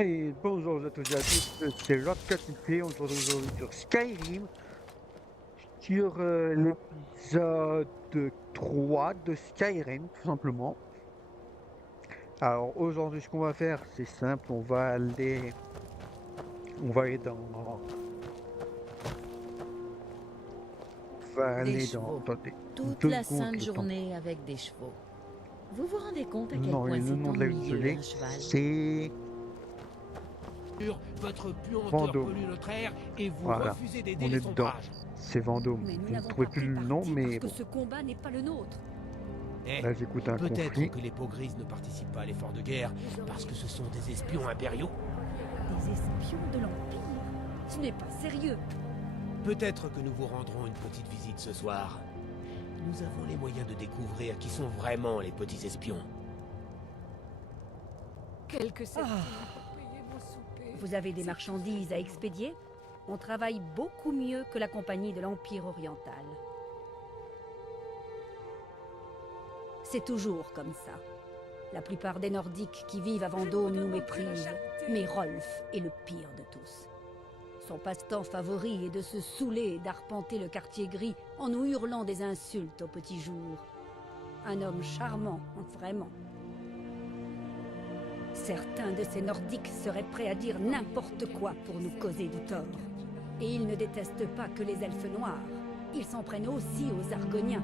Et bonjour à tous et à tous, c'est Lotka qui fait, on se retrouve aujourd'hui sur Skyrim, sur l'épisode 3 de Skyrim, tout simplement. Alors aujourd'hui, ce qu'on va faire, c'est simple, on va aller Des chevaux. attendez, Toute deux la secondes sainte le temps. journée avec des chevaux. Vous vous rendez compte à quel Non, point le c'est nom de la ville ennuyeux gelée, un cheval? c'est Votre puanteur Vendôme. pollue notre air et vous Voilà, refusez d'aider on les est dedans, sombrages. c'est Vendôme. Mais nous Je ne n'avons trouvais pas plus pris le nom, parti mais parce bon, que ce combat n'est pas le nôtre. Eh, là j'écoute un peut-être conflit. que les peaux grises ne participent pas à l'effort de guerre parce que ce sont des espions impériaux. Des espions de l'Empire. Ce n'est pas sérieux. Peut-être que nous vous rendrons une petite visite ce soir. Nous avons les moyens de découvrir qui sont vraiment les petits espions. Quelques septimes Ah. pour payer mon souper. Vous avez des marchandises à expédier? On travaille beaucoup mieux que la compagnie de l'Empire oriental. C'est toujours comme ça. La plupart des Nordiques qui vivent à Vendôme nous méprisent, mais Rolf est le pire de tous. Son passe-temps favori est de se saouler et d'arpenter le quartier gris en nous hurlant des insultes au petit jour. Un homme charmant, vraiment. Certains de ces Nordiques seraient prêts à dire n'importe quoi pour nous causer du tort. Et ils ne détestent pas que les elfes noirs. Ils s'en prennent aussi aux Argoniens.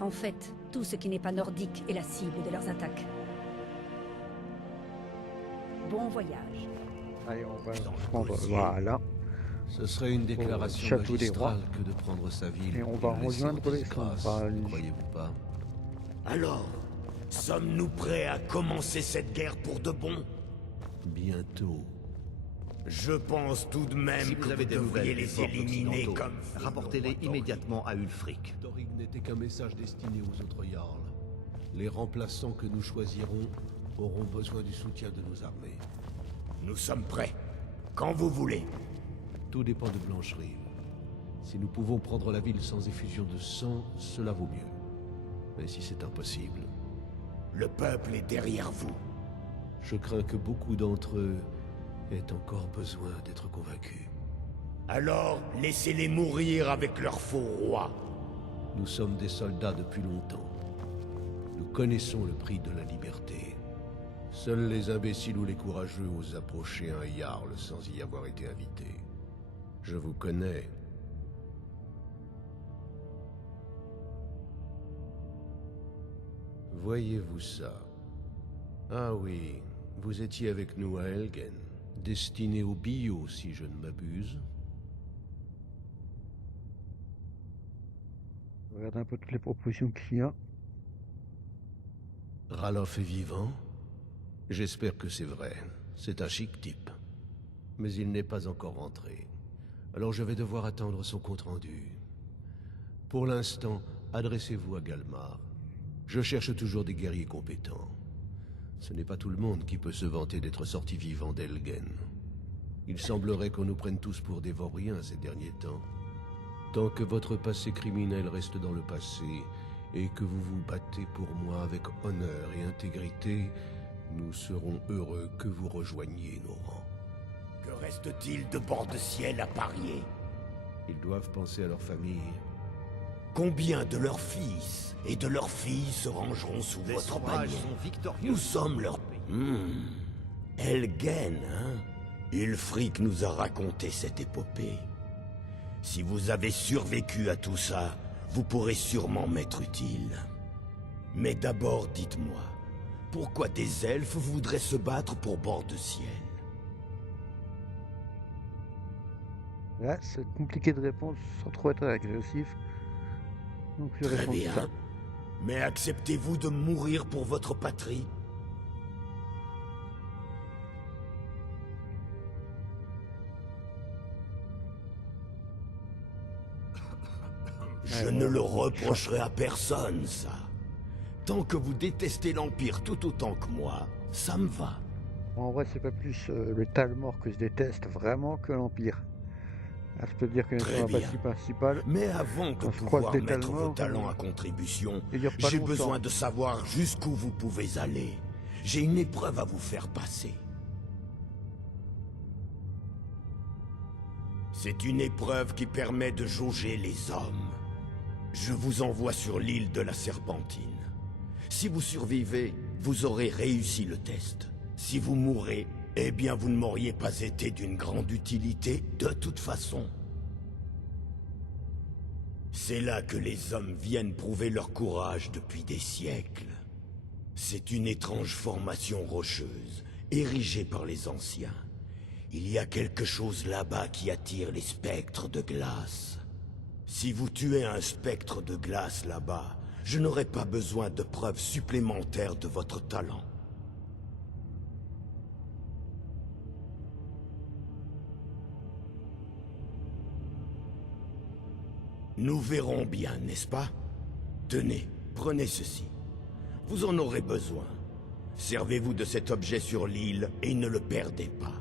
En fait, tout ce qui n'est pas nordique est la cible de leurs attaques. Bon voyage. Allez, on va Dans le prendre, gosier. voilà. Ce serait une déclaration Château des Rois. magistrale que de prendre sa ville Et on et va le laisser en rejoindre les disgrâce, sombrages. ne croyez-vous pas? Alors, sommes-nous prêts à commencer cette guerre pour de bon? Bientôt. Je pense tout de même Si que vous avez des devriez nouvelles des les forts éliminer occidentaux, comme... rapportez-les immédiatement à Ulfric. Thorig n'était qu'un message destiné aux autres Jarls. Les remplaçants que nous choisirons auront besoin du soutien de nos armées. Nous sommes prêts. Quand vous voulez. Tout dépend de Blancherive. Si nous pouvons prendre la ville sans effusion de sang, cela vaut mieux. Mais si c'est impossible, Le peuple est derrière vous. je crains que beaucoup d'entre eux aient encore besoin d'être convaincus. Alors, laissez-les mourir avec leur faux roi. Nous sommes des soldats depuis longtemps. Nous connaissons le prix de la liberté. Seuls les imbéciles ou les courageux osent approcher un Jarl sans y avoir été invités. Je vous connais. Voyez-vous ça? Ah oui, vous étiez avec nous à Helgen, destiné au bio si je ne m'abuse. Regarde un peu toutes les propositions qu'il y a. Ralof est vivant? J'espère que c'est vrai. C'est un chic type. Mais il n'est pas encore rentré. Alors je vais devoir attendre son compte-rendu. Pour l'instant, adressez-vous à Galmar. Je cherche toujours des guerriers compétents. Ce n'est pas tout le monde qui peut se vanter d'être sorti vivant d'Helgen. Il semblerait qu'on nous prenne tous pour des vauriens ces derniers temps. Tant que votre passé criminel reste dans le passé, et que vous vous battez pour moi avec honneur et intégrité, nous serons heureux que vous rejoigniez nos rangs. Que reste-t-il de bord de ciel à parier? Ils doivent penser à leur famille. Combien de leurs fils et de leurs filles se rangeront sous Les votre sauvages bannière? sont victorieux. Nous sommes leurs... Helgen, hein? Ulfric nous a raconté cette épopée. Si vous avez survécu à tout ça, vous pourrez sûrement m'être utile. Mais d'abord, dites-moi, pourquoi des elfes voudraient se battre pour bord de ciel? Là, c'est compliqué de répondre sans trop être agressif. Donc je Très réponds bien. ça. Mais acceptez-vous de mourir pour votre patrie? Je ne le reprocherai à personne, ça. Tant que vous détestez l'Empire tout autant que moi, ça me va. En vrai, c'est pas plus le Talmor que je déteste vraiment que l'Empire. Ah, je peux te dire que Très c'est ma bien. partie principale. Mais avant de Quand je pouvoir croise des mettre Talmors, vos talents à contribution, il dure pas j'ai longtemps. besoin de savoir jusqu'où vous pouvez aller. J'ai une épreuve à vous faire passer. C'est une épreuve qui permet de jauger les hommes. Je vous envoie sur l'île de la Serpentine. Si vous survivez, vous aurez réussi le test. Si vous mourrez, eh bien vous ne m'auriez pas été d'une grande utilité de toute façon. C'est là que les hommes viennent prouver leur courage depuis des siècles. C'est une étrange formation rocheuse, érigée par les anciens. Il y a quelque chose là-bas qui attire les spectres de glace. Si vous tuez un spectre de glace là-bas, je n'aurai pas besoin de preuves supplémentaires de votre talent. Nous verrons bien, n'est-ce pas? Tenez, prenez ceci. Vous en aurez besoin. Servez-vous de cet objet sur l'île et ne le perdez pas.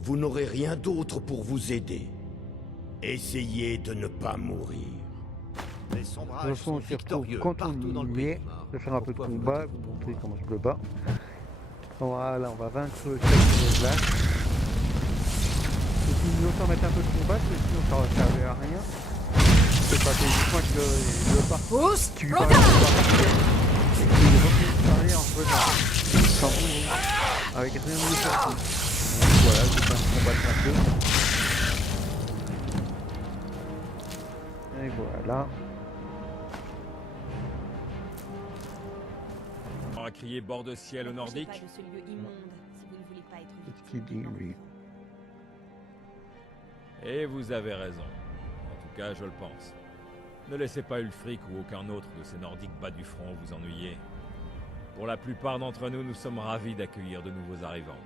Vous n'aurez rien d'autre pour vous aider. Essayez de ne pas mourir. Les De toute sombrages façon, sont on s'y retrouve victorieux quand partout dans on le y pays. est. Je vais faire un peu de Pourquoi vous combat, ne vous faites montrer pas? comment je me bats. Voilà, on va vaincre cette glace. Et puis nous autant mettre un peu de combat, parce que sinon ça va servir à rien. C'est pas uniquement que le parcours Pousse, qui Rota! et qu'il revient parler en faisant sans vous, avec rien de faire. Donc voilà, je vais me combattre un peu. Et voilà. On va crier bord de ciel au nordique. Pas de ce lieu immonde, si vous ne voulez pas être C'est ce qu'il dit, lui. Et vous avez raison. En tout cas, je le pense. Ne laissez pas Ulfric ou aucun autre de ces Nordiques bas du front vous ennuyer. Pour la plupart d'entre nous, nous sommes ravis d'accueillir de nouveaux arrivants.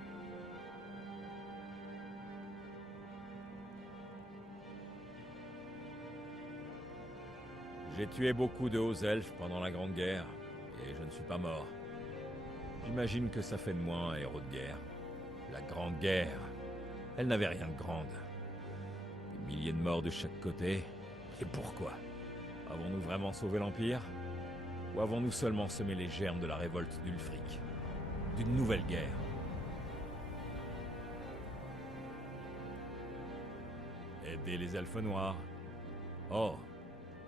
J'ai tué beaucoup de hauts elfes pendant la Grande Guerre, et je ne suis pas mort. J'imagine que ça fait de moi un héros de guerre. La Grande Guerre, elle n'avait rien de grande. Des milliers de morts de chaque côté, et pourquoi? Avons-nous vraiment sauvé l'Empire? Ou avons-nous seulement semé les germes de la révolte d'Ulfric? D'une nouvelle guerre? Aider les elfes noirs? Oh,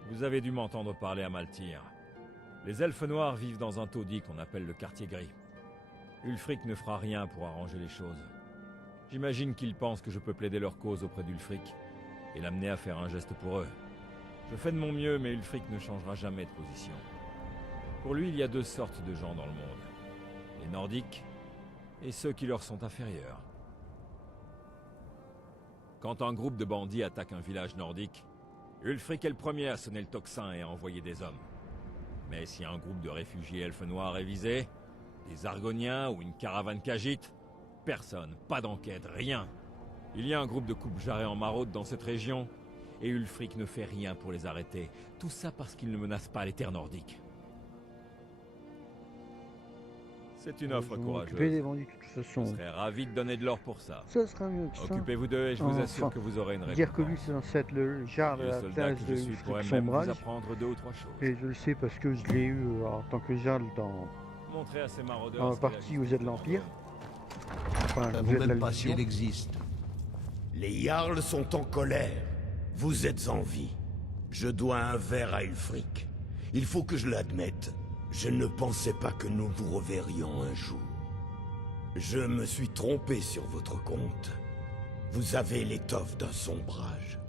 vous avez dû m'entendre parler à Maltyr. Les elfes noirs vivent dans un taudis qu'on appelle le quartier gris. Ulfric ne fera rien pour arranger les choses. J'imagine qu'ils pensent que je peux plaider leur cause auprès d'Ulfric et l'amener à faire un geste pour eux. Je fais de mon mieux, mais Ulfric ne changera jamais de position. Pour lui, il y a deux sortes de gens dans le monde. Les Nordiques et ceux qui leur sont inférieurs. Quand un groupe de bandits attaque un village nordique, Ulfric est le premier à sonner le tocsin et à envoyer des hommes. Mais si un groupe de réfugiés elfes noirs est visé, des Argoniens ou une caravane Khajiit, personne, pas d'enquête, rien. Il y a un groupe de coupe-jarrets en maraude dans cette région, et Ulfric ne fait rien pour les arrêter. Tout ça parce qu'ils ne menacent pas les terres nordiques. C'est une offre courageuse. Des bandits, de toute Je façon. serais ravi de donner de l'or pour ça. Ça sera mieux que ça. Occupez-vous d'eux et je vous Enfin, assure que vous aurez une réponse. Dire que lui c'est censé être le jarre de Le la soldat place que de je suis pourrait Ulfric même vous Sombrage. apprendre deux ou trois choses. Et je le sais parce que je l'ai eu en tant que jarl dans Montrez à ces maraudeurs dans la ce qu'est partie où justice vous êtes de l'Empire. Mordor. Enfin, Ça vous vaut êtes la même pas si Légion. elle existe. Les Jarls sont en colère. Vous êtes en vie. Je dois un verre à Ulfric. Il faut que je l'admette. Je ne pensais pas que nous vous reverrions un jour. Je me suis trompé sur votre compte. Vous avez l'étoffe d'un sombrage.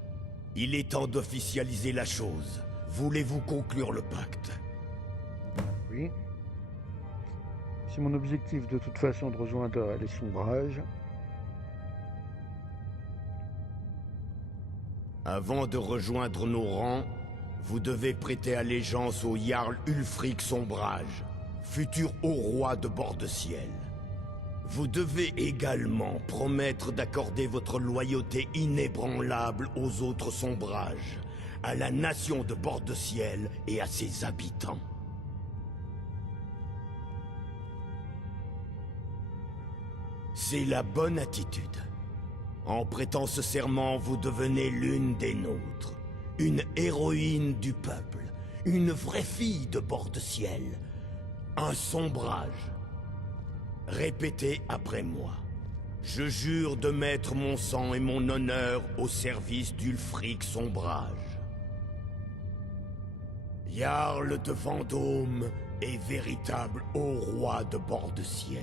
Il est temps d'officialiser la chose. Voulez-vous conclure le pacte? Oui. C'est mon objectif de toute façon de rejoindre les sombrages. Avant de rejoindre nos rangs, vous devez prêter allégeance au Jarl Ulfric Sombrage, futur haut roi de Bord-de-Ciel. Vous devez également promettre d'accorder votre loyauté inébranlable aux autres sombrages, à la nation de Bord-de-Ciel et à ses habitants. C'est la bonne attitude. En prêtant ce serment, vous devenez l'une des nôtres. Une héroïne du peuple. Une vraie fille de Bord-de-Ciel. Un sombrage. Répétez après moi. Je jure de mettre mon sang et mon honneur au service d'Ulfric Sombrage. Jarl de Vendôme et véritable haut roi de bord de ciel.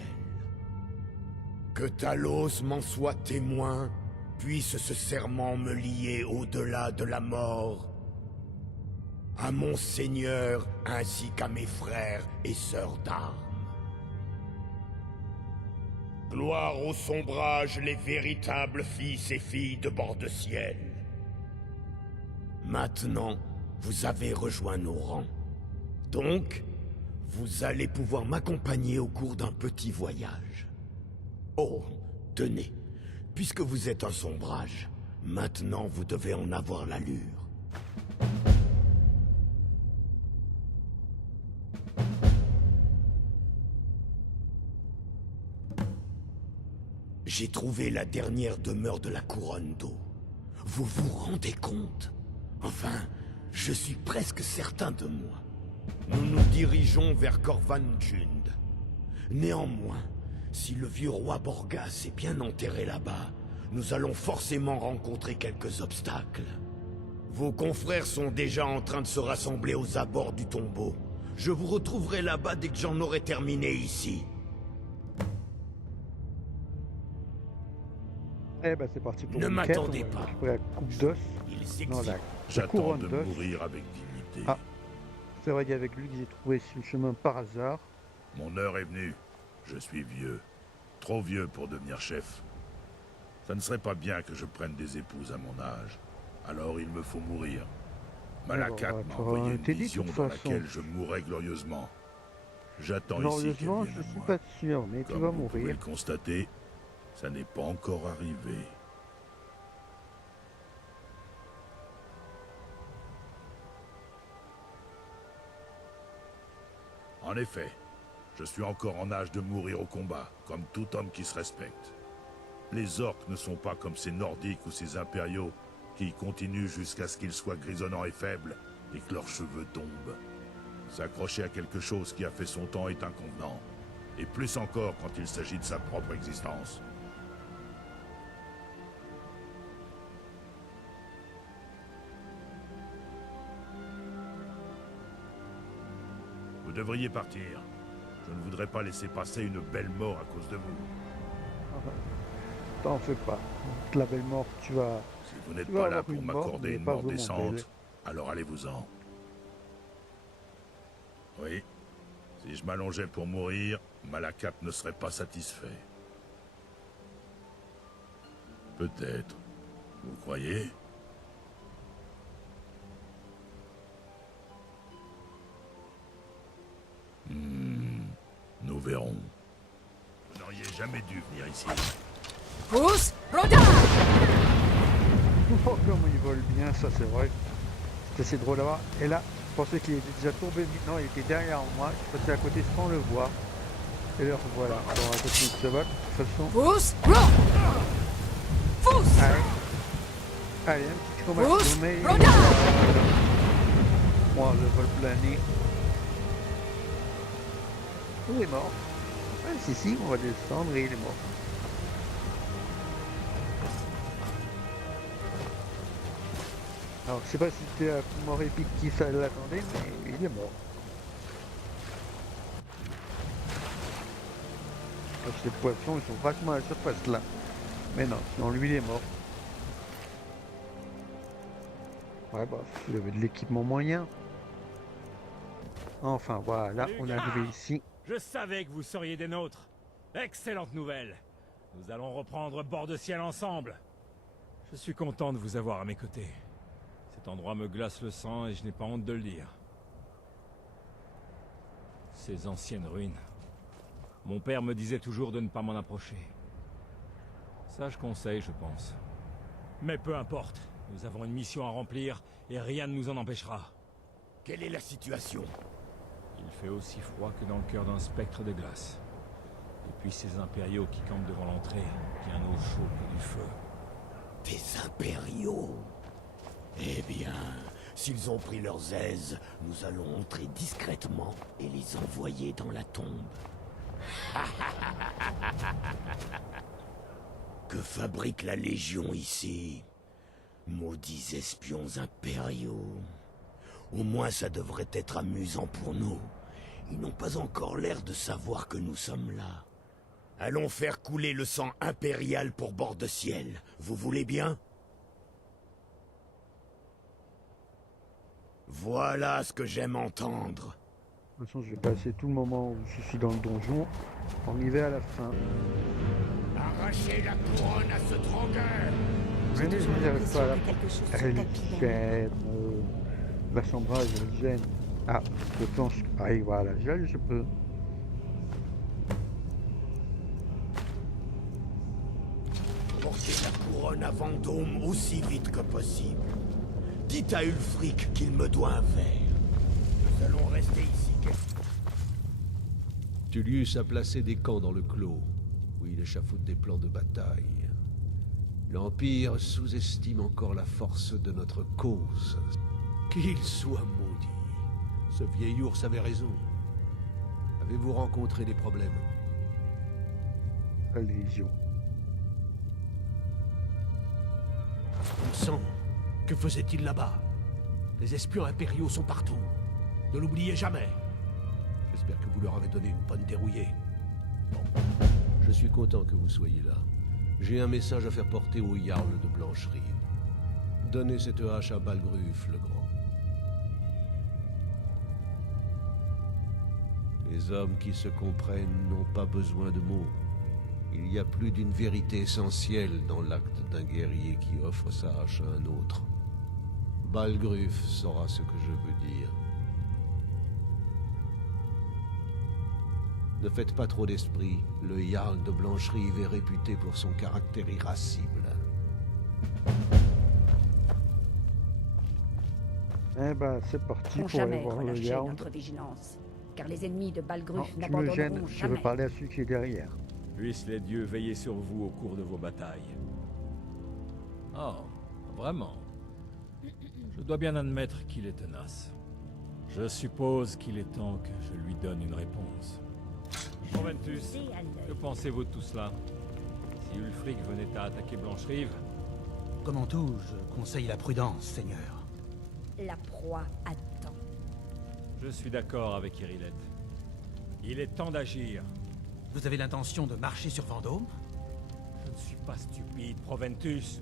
Que Talos m'en soit témoin, puisse ce serment me lier au-delà de la mort, à mon seigneur ainsi qu'à mes frères et sœurs d'armes. Gloire au Sombrage, les véritables fils et filles de bord de ciel. Maintenant, vous avez rejoint nos rangs. Donc, vous allez pouvoir m'accompagner au cours d'un petit voyage. Oh, tenez, puisque vous êtes un Sombrage, maintenant vous devez en avoir l'allure. J'ai trouvé la dernière demeure de la couronne d'eau. Vous vous rendez compte? Enfin, je suis presque certain de moi. Nous nous dirigeons vers Corvan-Jund. Néanmoins, si le vieux roi Borgas est bien enterré là-bas, nous allons forcément rencontrer quelques obstacles. Vos confrères sont déjà en train de se rassembler aux abords du tombeau. Je vous retrouverai là-bas dès que j'en aurai terminé ici. Eh ben c'est parti pour Ne une quête, m'attendez on va pas. récupérer la coupe d'os. Ils Non, exigent. la J'attends couronne de d'os. mourir avec dignité. Ah. C'est vrai qu'avec lui que j'ai trouvé ce chemin par hasard. Mon heure est venue. Je suis vieux. Trop vieux pour devenir chef. Ça ne serait pas bien que je prenne des épouses à mon âge. Alors il me faut mourir. Malakat Alors, m'a tu envoyé auras une été dit, de vision toute dans façon. laquelle je mourrais glorieusement. J'attends ici qu'elle Glorieusement, vienne je à suis moi. pas sûr, mais tu Comme vas vous pouvez mourir. le constater, ça n'est pas encore arrivé. En effet, je suis encore en âge de mourir au combat, comme tout homme qui se respecte. Les orques ne sont pas comme ces nordiques ou ces impériaux qui continuent jusqu'à ce qu'ils soient grisonnants et faibles et que leurs cheveux tombent. S'accrocher à quelque chose qui a fait son temps est inconvenant, et plus encore quand il s'agit de sa propre existence. Vous devriez partir. Je ne voudrais pas laisser passer une belle mort à cause de vous. T'en fais pas. La belle mort, tu vas... Si vous n'êtes Tu vas pas là avoir pour une mort, m'accorder mais une pas mort vraiment décente, belle. alors allez-vous-en. Oui. Si je m'allongeais pour mourir, Malakat ne serait pas satisfait. Peut-être. Vous croyez? Nous verrons. Vous n'auriez jamais dû venir ici. Pousse, Roda! Oh, comment il vole bien, ça c'est vrai. C'est assez drôle à voir. Et là, je pensais qu'il était déjà tombé. Non, il était derrière moi. Je passais à côté sans le voir. Et là, voilà. Alors, à côté de ce vol, de toute façon. Pousse, Pousse! Allez, un petit combat. Pousse, Mais... Roda! Moi, le vol plané. Il est mort. Ah, si, on va descendre et il est mort. Alors, je sais pas si c'était la mort épique qui ça l'attendait, mais il est mort. Alors, ces poissons, ils sont vachement à la surface là. Mais non, sinon lui, il est mort. Ouais, bah, il avait de l'équipement moyen. Enfin, voilà, on est arrivé ici. Je savais que vous seriez des nôtres. Excellente nouvelle. Nous allons reprendre bord de ciel ensemble. Je suis content de vous avoir à mes côtés. Cet endroit me glace le sang et je n'ai pas honte de le dire. Ces anciennes ruines. Mon père me disait toujours de ne pas m'en approcher. Sage conseil, je pense. Mais peu importe. Nous avons une mission à remplir et rien ne nous en empêchera. Quelle est la situation? Il fait aussi froid que dans le cœur d'un spectre de glace. Et puis ces impériaux qui campent devant l'entrée, bien au chaud que du feu. Des impériaux? Eh bien, s'ils ont pris leurs aises, nous allons entrer discrètement et les envoyer dans la tombe. que fabrique la Légion ici? Maudits espions impériaux. Au moins ça devrait être amusant pour nous. Ils n'ont pas encore l'air de savoir que nous sommes là. Allons faire couler le sang impérial pour bord de ciel. Vous voulez bien? Voilà ce que j'aime entendre. De toute façon, je vais passer tout le moment où je suis dans le donjon. On y va à la fin. Arrachez la couronne à ce trongueur! Venez, je vous arrive pas à la que quelque chose se Elle tapit gêne. La chambrage, elle gêne. Ah, je planche. Ah, et voilà, je peux. Portez la couronne à Vendôme aussi vite que possible. Dites à Ulfric qu'il me doit un verre. Nous allons rester ici. Tullius a placé des camps dans le clos, où il échafaude des plans de bataille. L'Empire sous-estime encore la force de notre cause. Qu'il soit maudit. Ce vieil ours avait raison. Avez-vous rencontré des problèmes? La Légion. Bon sang, que faisait-il là-bas? Les espions impériaux sont partout. Ne l'oubliez jamais. J'espère que vous leur avez donné une bonne dérouillée. Bon. Je suis content que vous soyez là. J'ai un message à faire porter au Jarl de Blancherive. Donnez cette hache à Balgruf le Grand. Les hommes qui se comprennent n'ont pas besoin de mots. Il y a plus d'une vérité essentielle dans l'acte d'un guerrier qui offre sa hache à un autre. Balgruf saura ce que je veux dire. Ne faites pas trop d'esprit. Le Jarl de Blancherive est réputé pour son caractère irascible. Eh ben, c'est parti Pour pour aller jamais voir le relâcher Jarl. notre vigilance, car les ennemis de Non, Balgruf tu me n'abandonneront gênes, je jamais. veux parler à celui qui est derrière. Puissent les dieux veiller sur vous au cours de vos batailles. Oh, vraiment? Je dois bien admettre qu'il est tenace. Je suppose qu'il est temps que je lui donne une réponse. Proventus, C'est à l'œil. que pensez-vous de tout cela? Si Ulfric venait à attaquer Blancherive, Comme en tout, je conseille la prudence, Seigneur. La proie attend. je suis d'accord avec Irilette. Il est temps d'agir. Vous avez l'intention de marcher sur Vendôme? Je ne suis pas stupide, Proventus.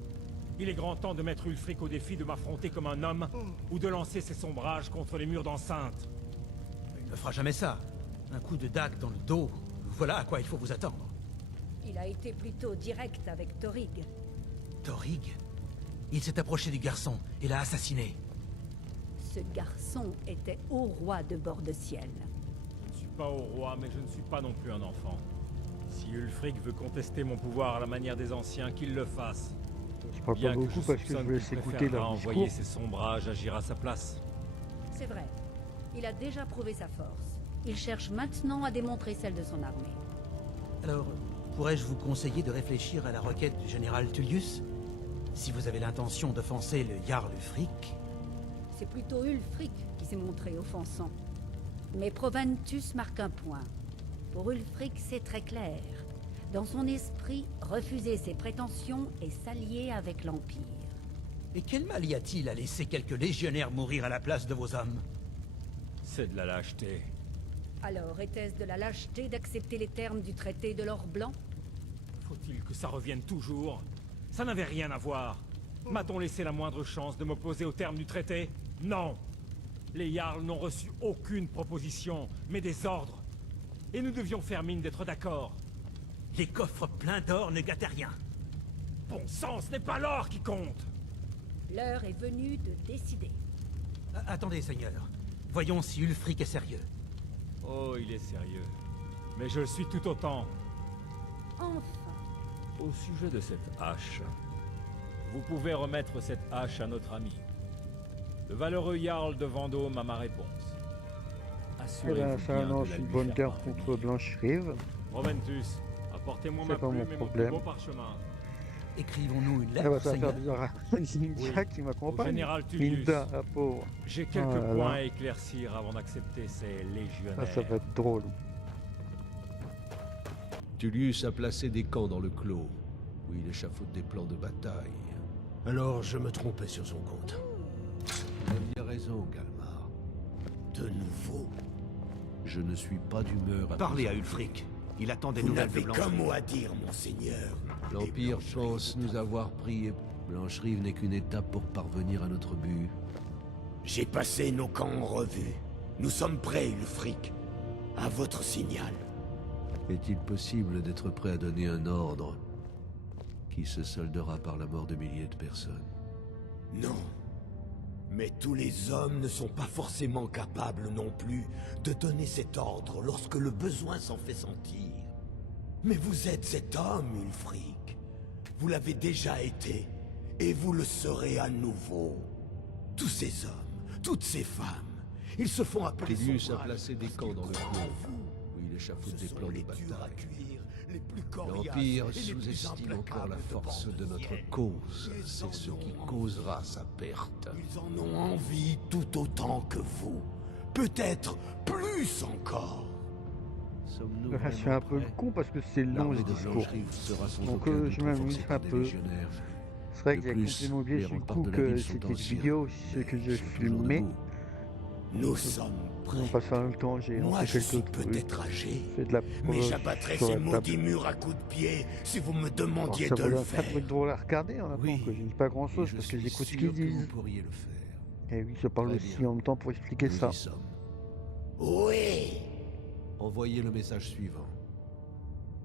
Il est grand temps de mettre Ulfric au défi de m'affronter comme un homme, ou de lancer ses sombrages contre les murs d'enceinte. Il ne fera jamais ça. Un coup de dague dans le dos, voilà à quoi il faut vous attendre. Il a été plutôt direct avec Thorig. Thorig? Il s'est approché du garçon et l'a assassiné. Ce garçon était haut roi de bord de ciel. Je ne suis pas au roi, mais je ne suis pas non plus un enfant. Si Ulfric veut contester mon pouvoir à la manière des anciens, qu'il le fasse. Je parle pas Bien que beaucoup je parce que je soupçonne vais qu'il écouter préférera leur envoyer discours. ses sombrages agir à sa place. C'est vrai. Il a déjà prouvé sa force. Il cherche maintenant à démontrer celle de son armée. Alors, pourrais-je vous conseiller de réfléchir à la requête du général Tullius? Si vous avez l'intention d'offenser le Jarl Ulfric, C'est plutôt Ulfric qui s'est montré offensant. Mais Proventus marque un point. Pour Ulfric, c'est très clair. Dans son esprit, refuser ses prétentions et s'allier avec l'Empire. et quel mal y a-t-il à laisser quelques légionnaires mourir à la place de vos hommes? C'est de la lâcheté. Alors, était-ce de la lâcheté d'accepter les termes du traité de l'or blanc? Faut-il que ça revienne toujours? Ça n'avait rien à voir. M'a-t-on laissé la moindre chance de m'opposer au terme du traité? Non. Les Jarls n'ont reçu aucune proposition, mais des ordres. Et nous devions faire mine d'être d'accord. Les coffres pleins d'or ne gâtent rien. Bon sang, ce n'est pas l'or qui compte! L'heure est venue de décider. Attendez, Seigneur. Voyons si Ulfric est sérieux. Oh, il est sérieux. Mais je le suis tout autant. Enfin, Au sujet de cette hache, vous pouvez remettre cette hache à notre ami. Le valeureux Jarl de Vendôme a ma réponse. Eh Assurez-vous ben, ça bien de annonce la une lui bonne faire guerre parvenir. contre Blancherive. Proventus, apportez-moi C'est ma pas mon plume et mon plus problème. beau parchemin. Écrivons-nous une Eh lettre, ben, ça va Seigneur. faire bizarre à Linda qui Au m'accompagne. général Tullius, Linda, la pauvre. j'ai quelques Ah là points là. à éclaircir avant d'accepter ces légionnaires. Ah, ça va être drôle. Tullius a placé des camps dans le clos, où il échafaude des plans de bataille. Alors je me trompais sur son compte. Vous aviez raison, Galmar. De nouveau. Je ne suis pas d'humeur à... Parlez à Ulfric. Il attend des Vous nouvelles de n'avez qu'un Blanche-Rive. mot à dire, monseigneur. L'Empire pense nous avoir pris et Blanche-Rive n'est qu'une étape pour parvenir à notre but. J'ai passé nos camps en revue. Nous sommes prêts, Ulfric. À votre signal. Est-il possible d'être prêt à donner un ordre qui se soldera par la mort de milliers de personnes? Non. Mais tous les hommes ne sont pas forcément capables non plus de donner cet ordre lorsque le besoin s'en fait sentir. Mais vous êtes cet homme, Ulfric. Vous l'avez déjà été, et vous le serez à nouveau. Tous ces hommes, toutes ces femmes, ils se font appeler Tullius a sauvages placé des parce camps qu'ils dans le croient en fleuve, vous. où il échafaude Ce des sont plans de les durs à bataille. cuire, les plus coriaces L'Empire et les plus sous-estime encore la implacables de force de notre Bordesienne. cause. Ils C'est en ce ont qui envie. causera sa perte. Ils en ont envie tout autant que vous. Peut-être plus encore. Sommes-nous Je suis un peu vraiment prêts? con parce que c'est long L'armée ce de discours. Blanche-Rive sera sans Donc, aucun doute je m'amuse renforcée par un des peu. légionnaires. C'est vrai De que j'ai plus, complètement oublié les sur le remparts coup de la que ville sont c'était une anciens, vidéo, ce mais que j'ai sont toujours filmé. debout. Nous sommes En prêts. passant le temps, j'ai Moi, lancé je quelques suis trucs. peut-être âgé, Fait de la mais preuve j'abattrai sur ces la table. maudits murs à coups de pied si vous me Alors, demandiez ça de vaut le un très faire. drôle à regarder en même temps, Oui, que je dis pas grand Et chose je parce que suis j'écoute ce sûr qu'ils que disent. vous pourriez le faire. Et oui, je parle Très aussi bien. en même temps pour expliquer Nous ça. y sommes. Oui. Envoyez le message suivant.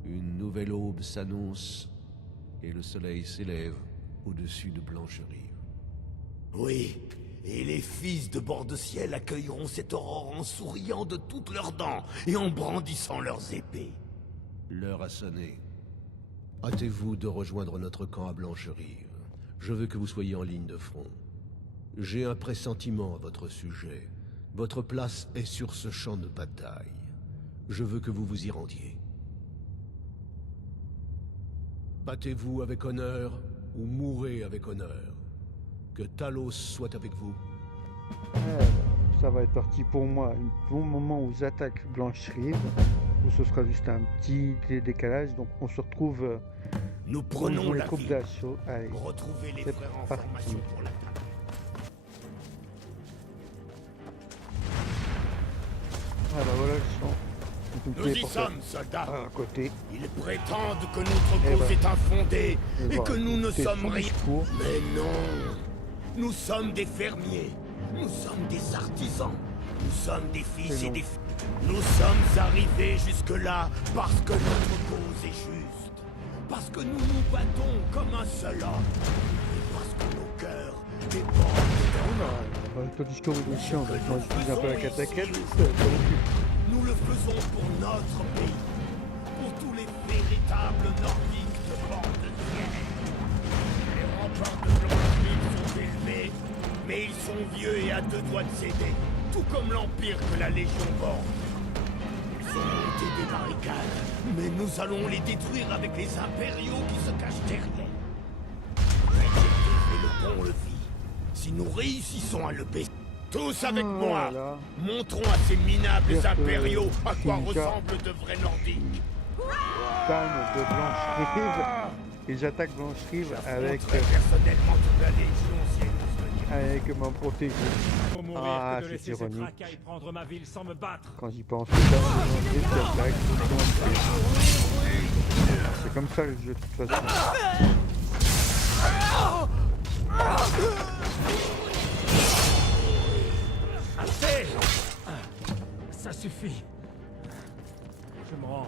Une nouvelle aube s'annonce et le soleil s'élève au-dessus de Blanche-Rive. Oui, et les fils de Bordeciel accueilleront cette aurore en souriant de toutes leurs dents et en brandissant leurs épées. L'heure a sonné. Hâtez-vous de rejoindre notre camp à Blanche-Rive. Je veux que vous soyez en ligne de front. J'ai un pressentiment à votre sujet. Votre place est sur ce champ de bataille. Je veux que vous vous y rendiez. Battez-vous avec honneur ou mourrez avec honneur. Que Talos soit avec vous. Ça va être parti pour moi. Un bon moment où j'attaque Blanche-Rive, où ce sera juste un petit décalage. Donc on se retrouve Nous où prenons sont les la troupes ville. d'assaut. Allez, Retrouvez les c'est frères en parti. formation pour l'attaque. Ah bah voilà le champ. Donc, Nous les y porteurs sommes, soldats. à côté. Ils prétendent que notre Eh cause ben, est infondée je et vais que nous ne écouter sommes son rien. discours. Mais non. Nous sommes des fermiers. Nous sommes des artisans. Nous sommes des fils C'est et long. des filles. Nous sommes arrivés jusque-là parce que notre cause est juste. Parce que nous nous battons comme un seul homme. Et parce que nos cœurs débordent Ton discours il est chiant, donc moi je dis un peu la cataquette. Nous le faisons pour notre pays, pour tous les véritables nordiques de Bordeciel. Les remparts de Blanche-Rive sont élevés, mais ils sont vieux et à deux doigts de céder, tout comme l'Empire que la Légion borde. Ils ont monté des barricades, mais nous allons les détruire avec les impériaux qui se cachent derrière. L'objectif est le pont-levis. Si nous réussissons à le baisser, tous avec moi, Voilà. montrons à ces minables Dire que impériaux à quoi Kinka- ressemblent de vrais nordiques. Calme de Blanche-Rive. Et j'attaque Blanche-Rive avec, J'affronterai personnellement toute la Légion si elle nous venir. avec mon protégé. Faut mourir Ah, que de c'est laisser cette ironique. racaille prendre ma ville sans me battre. Quand j'y pense, c'est comme ça le jeu de toute façon. Assez. Ça suffit. Je me rends.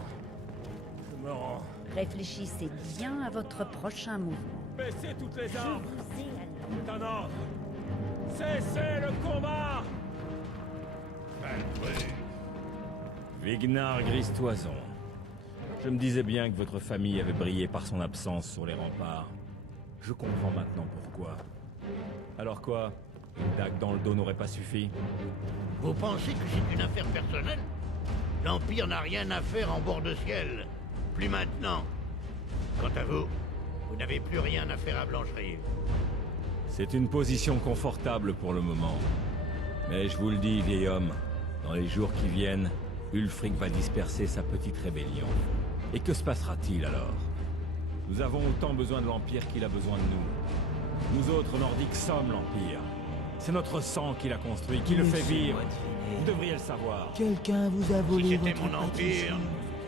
Je me rends. Réfléchissez bien à votre prochain mouvement. Baissez toutes les Je armes. vous ai alerté. C'est un ordre. Cessez le combat. Vignar Gristoison. Je me disais bien que votre famille avait brillé par son absence sur les remparts. Je comprends maintenant pourquoi. Alors quoi? Une dague dans le dos n'aurait pas suffi? Vous pensez que c'est une affaire personnelle? L'Empire n'a rien à faire en bord de ciel. Plus maintenant. Quant à vous, vous n'avez plus rien à faire à Blanche-Rive. C'est une position confortable pour le moment. Mais je vous le dis, vieil homme, dans les jours qui viennent, Ulfric va disperser sa petite rébellion. Et que se passera-t-il alors? Nous avons autant besoin de l'Empire qu'il a besoin de nous. Nous autres Nordiques sommes l'Empire. C'est notre sang qui l'a construit, qui le fait vivre. Vous devriez le savoir. Quelqu'un vous a Si volé c'était votre mon empire,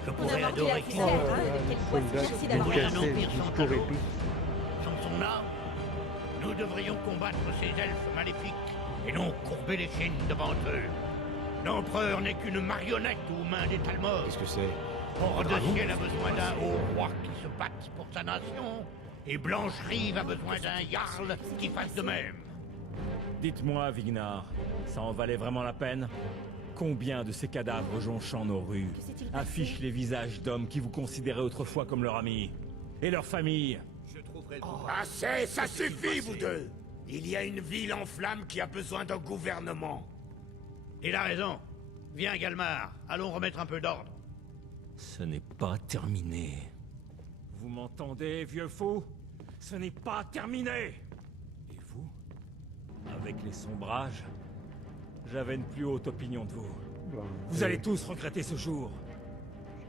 je On pourrais a manqué la adorer ficelle, quiconque. hein, de quelle fois merci Soldat d'avoir qui Rien cassait le d'empire sans discours talent. épique. Sans son âme, nous devrions combattre ces elfes maléfiques et non courber les chaînes devant eux. L'empereur n'est qu'une marionnette aux mains des Talmors. Qu'est-ce que c'est? Hors de ciel a besoin d'un haut roi qui se batte pour sa nation, et Blanche-Rive a besoin d'un jarl qui fasse de même. Dites-moi, Vignar, ça en valait vraiment la peine? Combien de ces cadavres jonchant nos rues Que s'est-il passé? affichent les visages d'hommes qui vous considéraient autrefois comme leurs amis? Et leurs familles? Assez, ça suffit, vous deux! Il y a une ville en flammes qui a besoin d'un gouvernement. Il a raison. Viens, Galmar, allons remettre un peu d'ordre. Ce n'est pas terminé. Vous m'entendez, vieux fou? Ce n'est pas terminé! Et vous? Avec les sombrages, j'avais une plus haute opinion de vous. Ben, Vous allez tous regretter ce jour.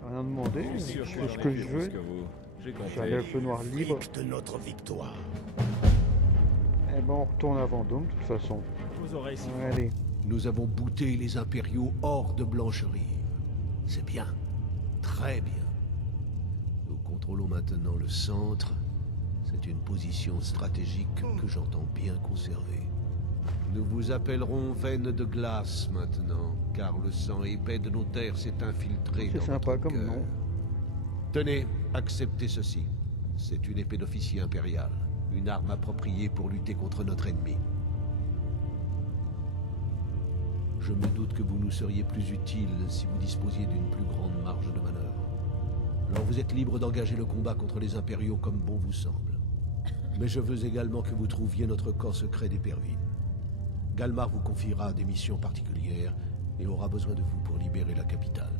j'ai rien demandé, Je suis sûr je que fais ce que je veux. J'ai Je suis un compris. elfe noir libre. Fric de notre victoire. Eh ben on retourne à Vendôme de toute façon. Vos oreilles s'y font. Allez. Nous avons bouté les impériaux hors de Blanche-Rive. C'est bien. Très bien. Nous contrôlons maintenant le centre. C'est une position stratégique que j'entends bien conserver. Nous vous appellerons Veine de glace maintenant, car le sang épais de nos terres s'est infiltré C'est dans sympa votre comme cœur. nom. Tenez, acceptez ceci. C'est une épée d'officier impérial. Une arme appropriée pour lutter contre notre ennemi. Je me doute que vous nous seriez plus utile si vous disposiez d'une plus grande marge de manœuvre. Alors vous êtes libre d'engager le combat contre les impériaux comme bon vous semble. Mais je veux également que vous trouviez notre corps secret d'Éperville. Galmar vous confiera des missions particulières et aura besoin de vous pour libérer la capitale.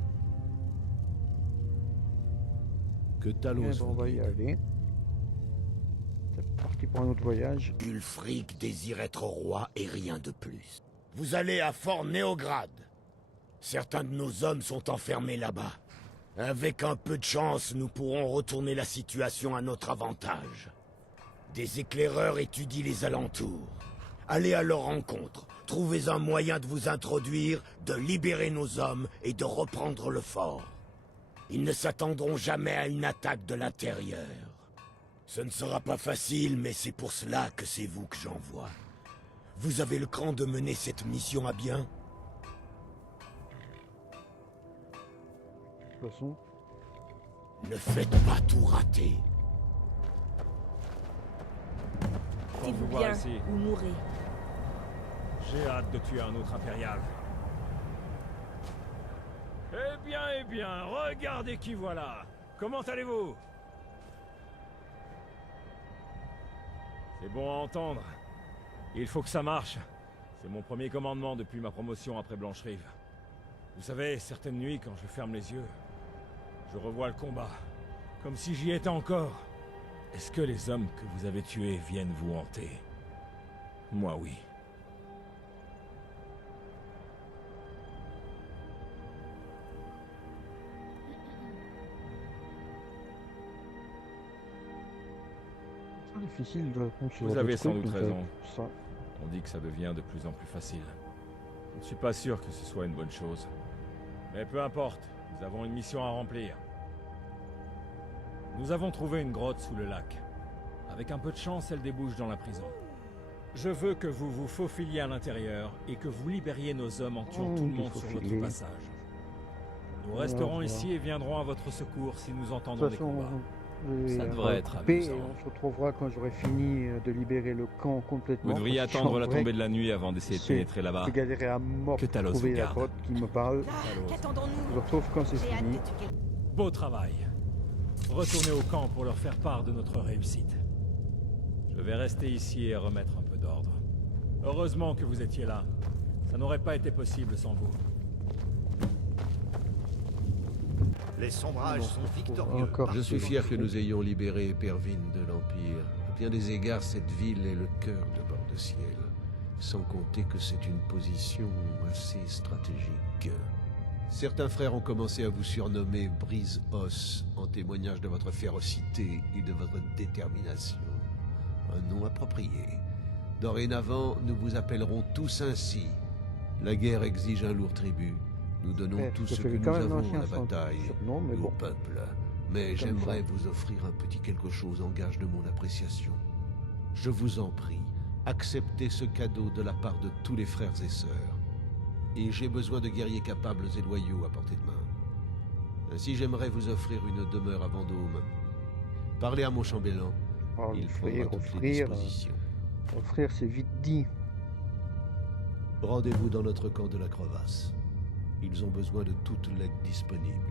Que Eh Talos ben, on vous va y guide. aller. C'est parti pour un autre voyage. Ulfric désire être roi et rien de plus. Vous allez à Fort Néograd. Certains de nos hommes sont enfermés là-bas. Avec un peu de chance, nous pourrons retourner la situation à notre avantage. Des éclaireurs étudient les alentours. Allez à leur rencontre. Trouvez un moyen de vous introduire, de libérer nos hommes et de reprendre le fort. Ils ne s'attendront jamais à une attaque de l'intérieur. Ce ne sera pas facile, mais c'est pour cela que c'est vous que j'envoie. Vous avez le cran de mener cette mission à bien? De toute façon, Ne faites pas tout rater. Portez-vous vous voir bien ici. ou mourrez. J'ai hâte de tuer un autre impérial. Eh bien, regardez qui voilà. Comment allez-vous? C'est bon à entendre. Il faut que ça marche. C'est mon premier commandement depuis ma promotion après Blanche-Rive. Vous savez, certaines nuits, quand je ferme les yeux, je revois le combat, comme si j'y étais encore. Est-ce que les hommes que vous avez tués viennent vous hanter? Moi, oui. c'est difficile de répondre sur Vous des avez sans trucs doute comme ça. raison. Ça. On dit que ça devient de plus en plus facile. Je ne suis pas sûr que ce soit une bonne chose. Mais peu importe, nous avons une mission à remplir. Nous avons trouvé une grotte sous le lac. Avec un peu de chance, elle débouche dans la prison. Je veux que vous vous faufiliez à l'intérieur et que vous libériez nos hommes en tuant tout le monde sur votre faufiler. passage. Nous resterons voilà. ici et viendrons à votre secours si nous De entendons toute des façon, combats. je Ça vais devrait être couper et amusant. on se retrouvera quand j'aurai fini de libérer le camp complètement. Vous devriez parce que attendre en la vrai, tombée de la nuit avant d'essayer de c'est- pénétrer là-bas. J'ai galéré à mort Que pour Talos trouver vous la garde. grotte qui me parle. Ah, Allons. Je qu'attendons-nous? le retrouve quand c'est J'ai hâte fini. de tuer quelqu'un. Beau travail. Retournez au camp pour leur faire part de notre réussite. Je vais rester ici et remettre un peu d'ordre. Heureusement que vous étiez là. Ça n'aurait pas été possible sans vous. Les sombrages sont victorieux. Encore. Je suis fier que nous ayons libéré Éperville de l'Empire. À bien des égards, cette ville est le cœur de Bord-de-Ciel. Sans compter que c'est une position assez stratégique. Certains frères ont commencé à vous surnommer Brise-Os, en témoignage de votre férocité et de votre détermination. Un nom approprié. Dorénavant, nous vous appellerons tous ainsi. La guerre exige un lourd tribut. Nous donnons tout ce que nous avons à la bataille au peuple. Mais j'aimerais vous offrir un petit quelque chose en gage de mon appréciation. Je vous en prie, acceptez ce cadeau de la part de tous les frères et sœurs. Et j'ai besoin de guerriers capables et loyaux à portée de main. Ainsi, j'aimerais vous offrir une demeure à Vendôme. Parlez à mon chambellan. Il prendra toutes les dispositions. Offrir, c'est vite dit. Rendez-vous dans notre camp de la Crevasse. Ils ont besoin de toute l'aide disponible.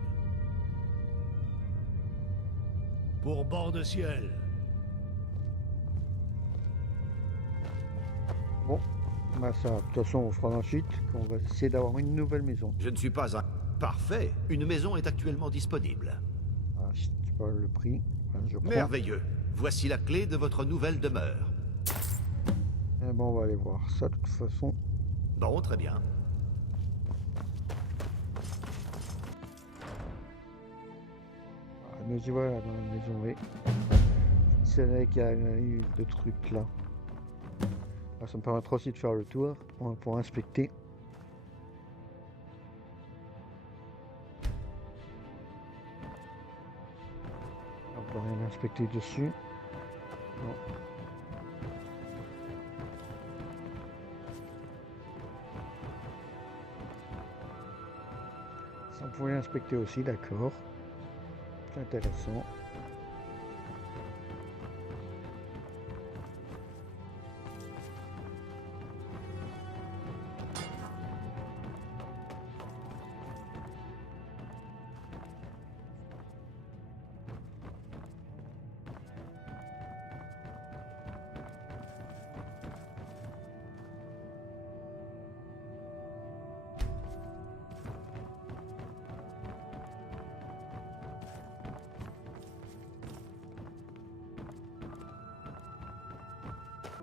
Pour bord de ciel. Bon, bah ça, de toute façon, on fera ensuite qu'on va essayer d'avoir une nouvelle maison. Je ne suis pas un... Parfait. Une maison est actuellement disponible. Ah, je sais pas le prix. Enfin, je prends. Merveilleux. Voici la clé de votre nouvelle demeure. Eh ben, on va aller voir ça de toute façon. Bon, très bien. Ah, nous y voilà dans la maison, oui. C'est vrai qu'il y a eu de trucs là. Ah, ça me permettra aussi de faire le tour pour inspecter. On peut rien inspecter dessus. Non. Ça, on pouvait inspecter aussi, d'accord. C'est intéressant.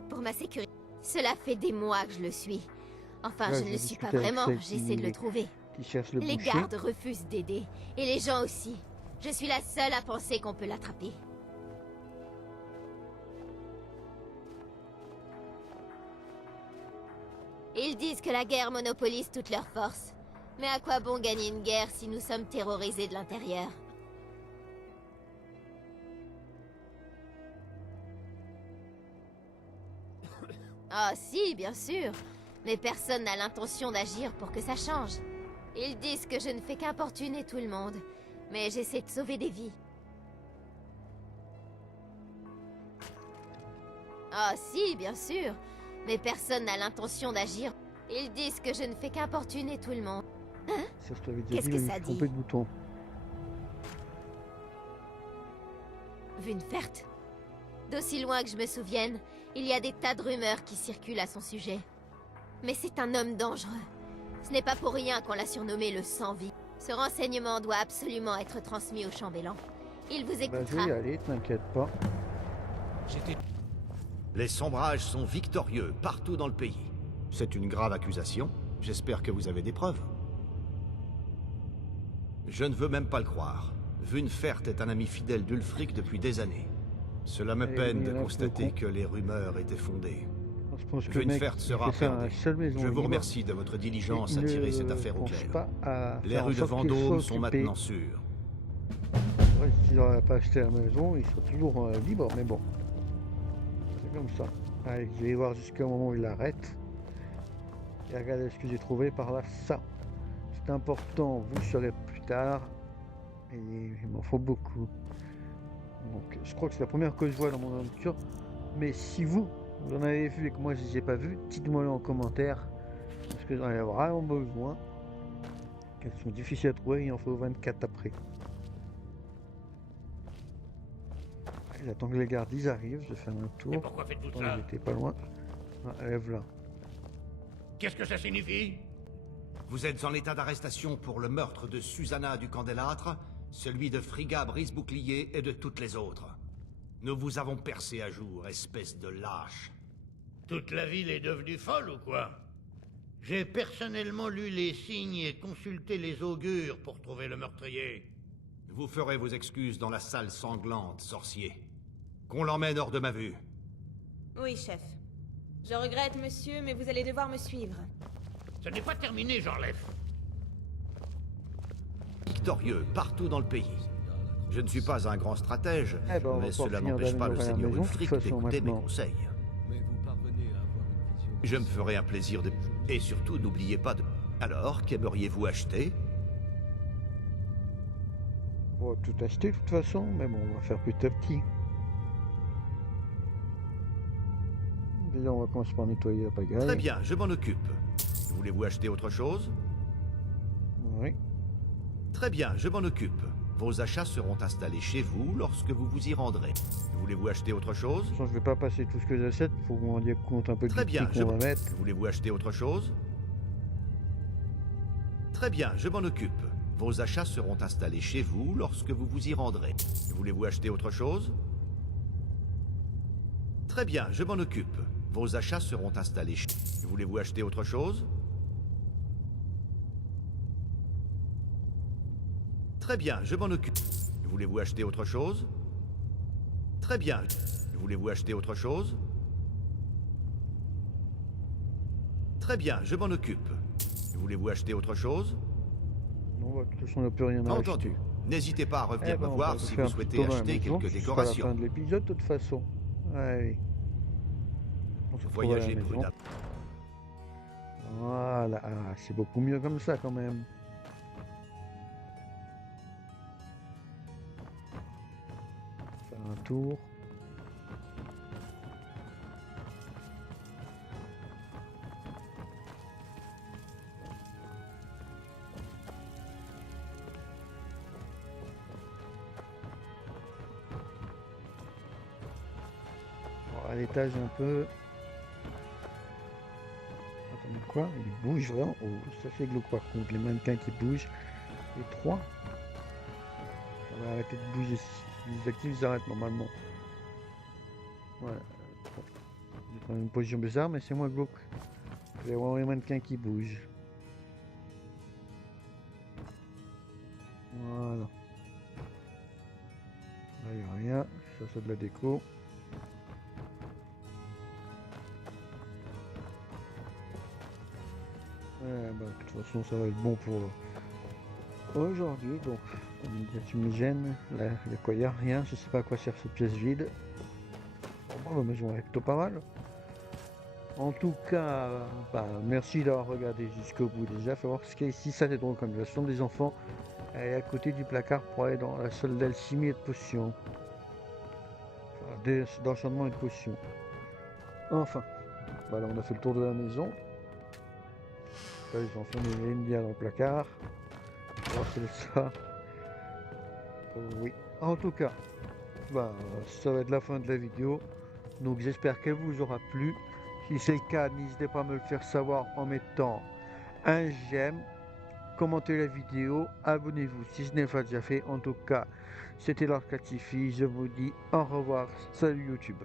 Pour ma sécurité. Cela fait des mois que je le suis. Enfin, Ouais, je ne j'ai le suis pas discuté avec vraiment, celle j'essaie de le trouver. qui cherche le Les boucher. gardes refusent d'aider, et les gens aussi. Je suis la seule à penser qu'on peut l'attraper. Ils disent que la guerre monopolise toutes leurs forces. Mais à quoi bon gagner une guerre si nous sommes terrorisés de l'intérieur? Ah si, bien sûr. Mais personne n'a l'intention d'agir pour que ça change. Ils disent que je ne fais qu'importuner tout le monde. Mais j'essaie de sauver des vies. Ah si, bien sûr. Mais personne n'a l'intention d'agir. Ils disent que je ne fais qu'importuner tout le monde. Hein? Ça, je t'avais déjà Qu'est-ce dit, que mais ça je me suis dit? trompé de bouton. Vunefert. D'aussi loin que je me souvienne, il y a des tas de rumeurs qui circulent à son sujet. Mais c'est un homme dangereux. Ce n'est pas pour rien qu'on l'a surnommé le sans-vie. Ce renseignement doit absolument être transmis au chambellan. Il vous Bah, je écoutera. vais y aller, t'inquiète pas. Les sombrages sont victorieux partout dans le pays. C'est une grave accusation. J'espère que vous avez des preuves. Je ne veux même pas le croire. Vunefert est un ami fidèle d'Ulfric depuis des années. Cela me Allez, peine il y de en a constater beaucoup. que les rumeurs étaient fondées. Je pense que le mec, Vunefert il sera fait ça à perdé. la seule maison Je vous libre. remercie de votre diligence Et à il tirer ne cette affaire au pense clair. pas à Les faire en rues de sorte qu'il Vendôme soit sont occupé. maintenant sûres. Ouais, s'il n'aurait pas acheté la maison, il serait toujours libre, mais bon. C'est comme ça. Allez, je vais voir jusqu'au moment où il arrête. Et regardez ce que j'ai trouvé par là, ça. C'est important, vous le saurez plus tard. Et il m'en faut beaucoup. Donc je crois que c'est la première que je vois dans mon aventure. Mais si vous en avez vu et que moi je les ai pas vus, dites-moi-le en commentaire. Parce que j'en ai vraiment besoin. Elles sont difficiles à trouver, il en faut 24 après. J'attends que les gardes ils arrivent, je vais faire un tour. Et pourquoi faites-vous Oh, ça? j'étais pas loin. Ah, elle là. Qu'est-ce que ça signifie? Vous êtes en état d'arrestation pour le meurtre de Susanna du Candélâtre, celui de Frigga Brise-Bouclier et de toutes les autres. Nous vous avons percé à jour, espèce de lâche. Toute la ville est devenue folle ou quoi? J'ai personnellement lu les signes et consulté les augures pour trouver le meurtrier. Vous ferez vos excuses dans la salle sanglante, sorcier. Qu'on l'emmène hors de ma vue. Oui, chef. Je regrette, monsieur, mais vous allez devoir me suivre. Ce n'est pas terminé, Jorlef. Victorieux partout dans le pays. Je ne suis pas un grand stratège, Eh ben, on va mais pouvoir cela finir n'empêche pas le d'améliorer la seigneur maison, de toute Ulfric façon, d'écouter mes maintenant. conseils. Mais vous parvenez à avoir une vision... Je me ferai un plaisir de... Et surtout, n'oubliez pas de... Alors, qu'aimeriez-vous acheter? On va tout acheter de toute façon, mais bon, on va faire petit à petit. Déjà, on va commencer par nettoyer la pagaille. Très bien, je m'en occupe. Voulez-vous acheter autre chose? Oui. Très bien, je m'en occupe. Vos achats seront installés chez vous lorsque vous vous y rendrez. Voulez-vous acheter autre chose? De toute façon, je vais pas passer tout ce que j'achète, faut qu'on en dise compte un peu Très du bien, prix qu'on va mettre. Voulez-vous acheter autre chose? Très bien, je m'en occupe. Vos achats seront installés chez vous lorsque vous vous y rendrez. Voulez-vous acheter autre chose? Très bien, je m'en occupe. Vos achats seront installés chez... Voulez-vous acheter autre chose? Très bien, je m'en occupe. Voulez-vous acheter autre chose? Très bien. Voulez-vous acheter autre chose? Très bien, je m'en occupe. Voulez-vous acheter autre chose? Non, bah, de toute façon, on n'a plus rien à acheter. Entendu. N'hésitez pas à revenir Eh ben, me on voir va si faire vous un petit souhaitez tour dans la acheter maison, quelques ce sera la fin décorations. de l'épisode, de toute façon. Allez. On se retrouve à la Voyagez maison. prudemment. Voilà, ah, c'est beaucoup mieux comme ça quand même. Faire un tour. Bon, à l'étage un peu. Attends, quoi? Il bouge vraiment? Oh, ça fait glauque par contre, les mannequins qui bougent. Les trois. On va arrêter de bouger. Ils activent, ils arrêtent normalement. Ouais. C'est une position bizarre, mais c'est moins glauque. Il va y avoir les mannequins qui bougent. Voilà. Là, il n'y a rien. Ça, c'est de la déco. Ouais, bah, de toute façon, ça va être bon pour aujourd'hui. Donc, la fumigène, là, il y a quoi? Il n'y a rien. Je sais pas à quoi sert cette pièce vide. Bon, la maison est plutôt pas mal. En tout cas, bah, merci d'avoir regardé jusqu'au bout déjà. Faut voir ce qu'il y a ici. Ça, c'est donc comme la chambre des enfants. Elle est à côté du placard pour aller dans la salle d'alchimie et de potions. Enfin, d'enchantement et de potions. Enfin, bah, là, on a fait le tour de la maison. Là, ils ont fait une bière dans le placard. Oh, c'est ça. Oui. En tout cas, bah, ça va être la fin de la vidéo. Donc j'espère qu'elle vous aura plu. Si c'est le cas, n'hésitez pas à me le faire savoir en mettant un j'aime, commentez la vidéo, abonnez-vous si ce n'est pas déjà fait. En tout cas, c'était Lord Catifi. Je vous dis au revoir. Salut YouTube.